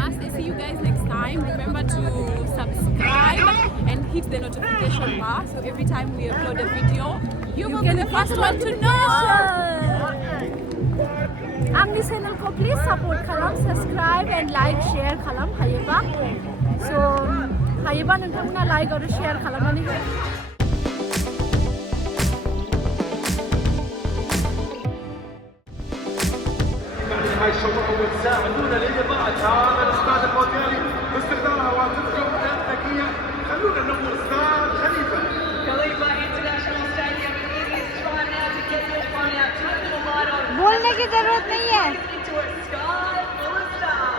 much. See you guys next time. Remember to subscribe and hit the notification bar. So every time we upload a video, you will be the first one to know. Angni channel ko please support kalam, subscribe and like, share kalam hayeba. So hayeba nontamona like or share kalamani ho. ساعدونا لإضاءة هذا الاستاد المونديالي باستخدام هواتفكم الذكية. خلونا نمر استاد خليفة. Khalifa International Stadium is trying now to get your phone out, turn the light on. बोलने की जरूरत नहीं है. Into a sky full of stars.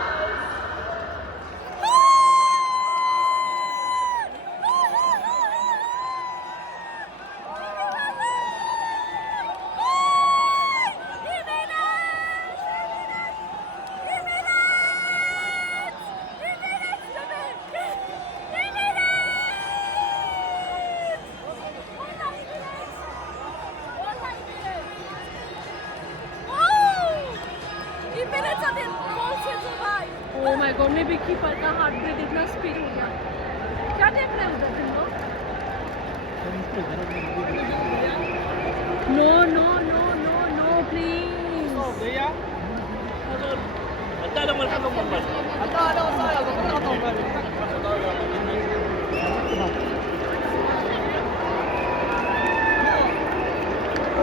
Oh my God, maybe keeper का heart rate इतना speed हो गया. क्या देख रहे हो उधर तुम लोग? No, no, no, no, no, please.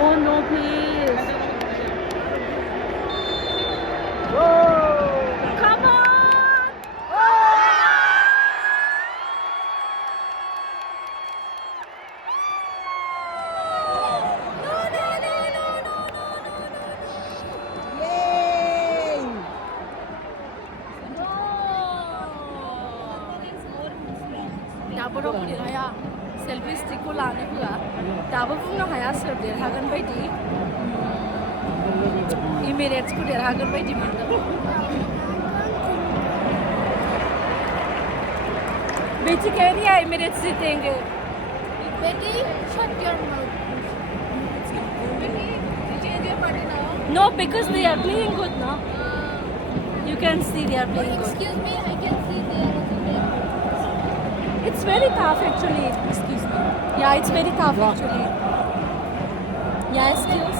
Oh no, please. Come on! दाबो बुंनो हाया सेल्फि स्टिकखौ लानो होआ दाबो बुंनो हाया सोर देरहागोन बायदि इमिरेट्सखौ देरहागोन बायदि मोनदों बेटी कह रही है इमिरेट्स जीतेंगे बेटी shut your mouth बेटी change your party now no because they are playing good now you can see they are playing good excuse me I can see they are It's very tough actually. Excuse me. Yeah, it's very tough actually. Yeah, excuse.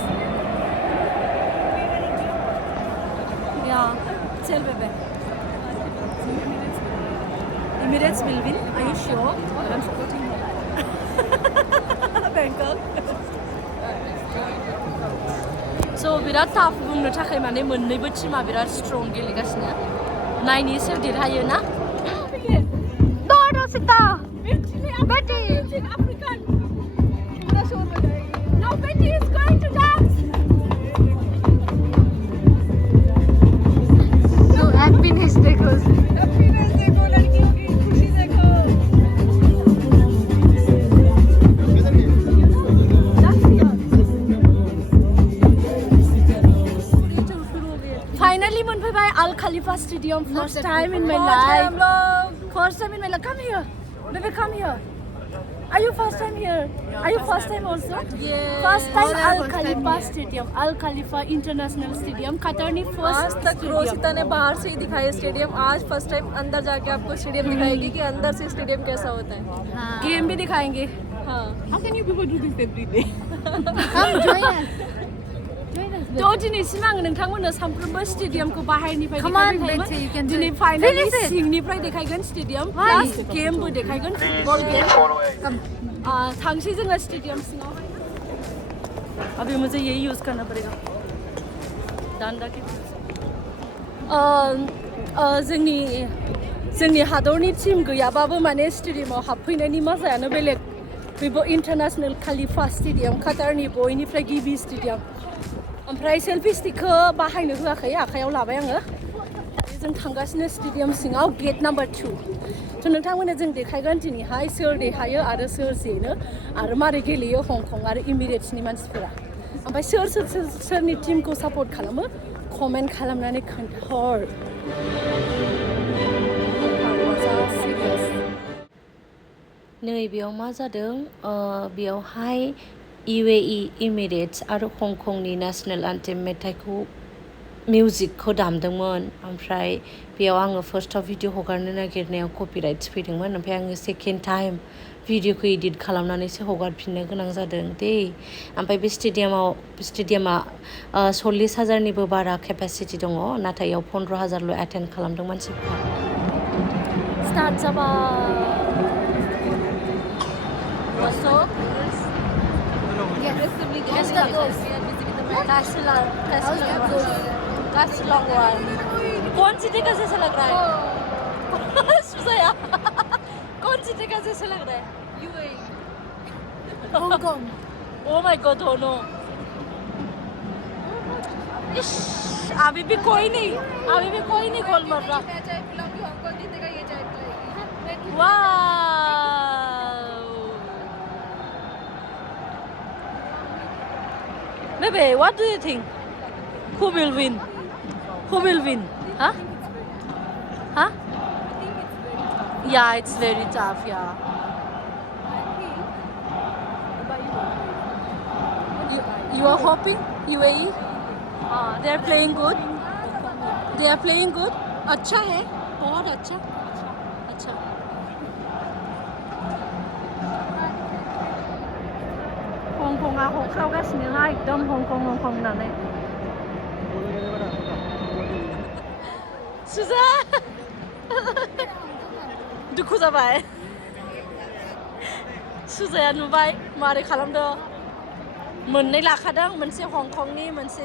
Yeah, tell baby. Emirates will win. Are you sure? I'm supporting you. Bangkok. So बिराद tough बुंनो थाखाय माने मोननैबो टीमा बिराद strong गेलेगासिनो. नायनि सोर देरहायो ना? Rosita! Betty! African! Now Betty is going to dance! So happiness देखो Happiness देखो लड़कियों की खुशी देखो Finally मोनफैबाय Al Khalifa Stadium first time in my life First time in my life. Come here. Baby, come here. Are you first time here? Are you first time also? Yeah. First time Al Khalifa Stadium. Al Khalifa International Stadium. Qatar ने first आज तक Rosita ने बाहर से ही दिखाया stadium आज first time अंदर जाके आपको स्टेडियम दिखाएगी कि अंदर से स्टेडियम कैसा होता है गेम भी दिखाएंगे हाँ How can you people do this every day? Come join us. थ' दिनैसिम आङो नोंथांमोननो सानफ्रोमबो स्टेडियामखौ बाहेरनिफ्राय देखायगोन दिनै फाइनालि सिंनिफ्राय देखायगोन स्टेडियाम प्लास गेमबो देखायगोन फुटबल गेम थांसै जोङो स्टेडियाम सिङावहाय अभी मुझे यही यूज करना पड़ेगा दान्दा के जोंनि हादरनि टीम गैयाबाबो माने स्टेडियामाव हाबफैनायनि मजायानो बेलेग बेबो इन्टारनेशनेल खालिफा स्टेडियाम काटारनि बयनिफ्राय गिबि स्टेडियाम ओमफ्राय सेल्फि स्टिकखौ बाहायनो होआखै आखायाव लाबाय आङो जों थांगासिनो स्टेडियाम सिङाव गेट नाम्बार 2 थ' नोंथांमोननो जों देखायगोन दिनैहाय सोर देरहायो आरो सोर जेनो आरो मारै गेलेयो हंकं आरो इमिरेट्सनि मानसिफोरा ओमफ्राय सोरनि टीमखौ सापर्ट खालामो कमेन्ट खालामनानै खोन्थाहर नै बेयाव मा जादों बेयावहाय UAE इमिरेट्स आरो हंकंनि नेशनेल एन्थेम मेथाइखौ मिउजिकखौ दामदोंमोन ओमफ्राय बेयाव आङो फार्स्टआव भिडिअ हगारनो नागिरनायाव कपिराइट्स फैदोंमोन ओमफ्राय आङो सेकेन्ड टाइम भिडिअखौ एडिट खालामनानैसो हगारफिननो गोनां जादों दे ओमफ्राय बे स्टेडियामा 40,000निबो बारा केपासिटि दङ नाथाय इयाव 15,000ल' एटेन्ड खालामदों मानसिफ्रा स्टार्ट जाबाय कौन सी जगह जैसा लग रहा है सुजाया कौन सी जगह जैसा लग रहा है UAE Hong Kong oh my God हो नो अभी भी कोई नहीं गोल मार रहा मैं चाय पिलाऊंगी हांगकांग जीतेगा ये चाय पिलाएगी wow Baby, what do you think? Who will win? Huh? Yeah, it's very tough, yeah. You are hoping UAE? They are playing good. अच्छा है बहुत अच्छा हंकंआ हख्रावगासिनो एकदम हंकं होननानै सुजा दुखु जाबाय सुजाया नुबाय मारै खालामदों मोननै लाखादों मोनसे हंकंनि मोनसे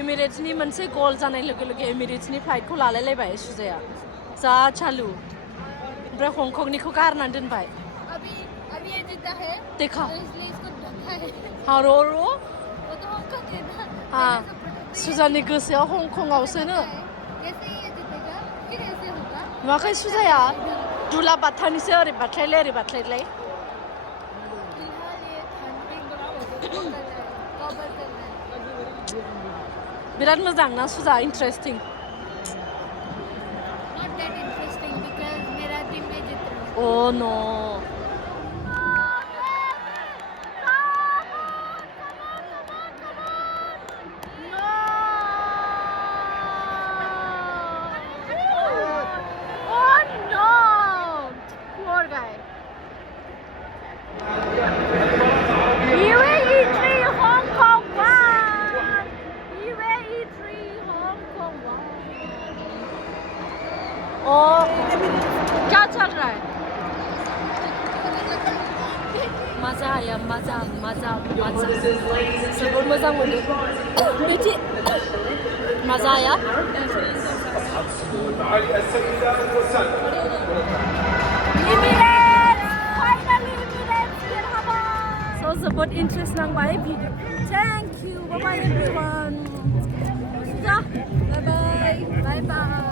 एमिरेट्सनि मोनसे गल जानाय लोगो लोगो एमिरेट्सनि फ्लाइटखौ लालायलायबाय सुजाया जा चालु ओमफ्राय हंकंनिखौ गारनानै दोनबाय अभी ये जीता है देखा इसलिए इसको ढका है हाँ रो वो तो हांगकांग है ना हाँ सुजानि गोसोआव हंकंआवसोनो कैसे ये जीतेगा फिर ऐसे होगा नुवाखै सुजाया दुला बाथानिसो ओरै बाथलायलाय फिलहाल ये थंडिंग कवर कर रहा है बिराद मोजां ना सुजा इंटरेस्टिं नॉट दैट इंटरेस्टिंग बिकॉज मेरा टीम नहीं जीत रहा oh no UAE 3 Hong Kong 1 UAE 3 Hong Kong 1 ओ क्या चल रहा है मजा आया मजा जोबोद मोजां मोनदों बिदि मजा आया जोबोद इन्ट्रेस्ट नांबाय video thank you bye bye everyone bye bye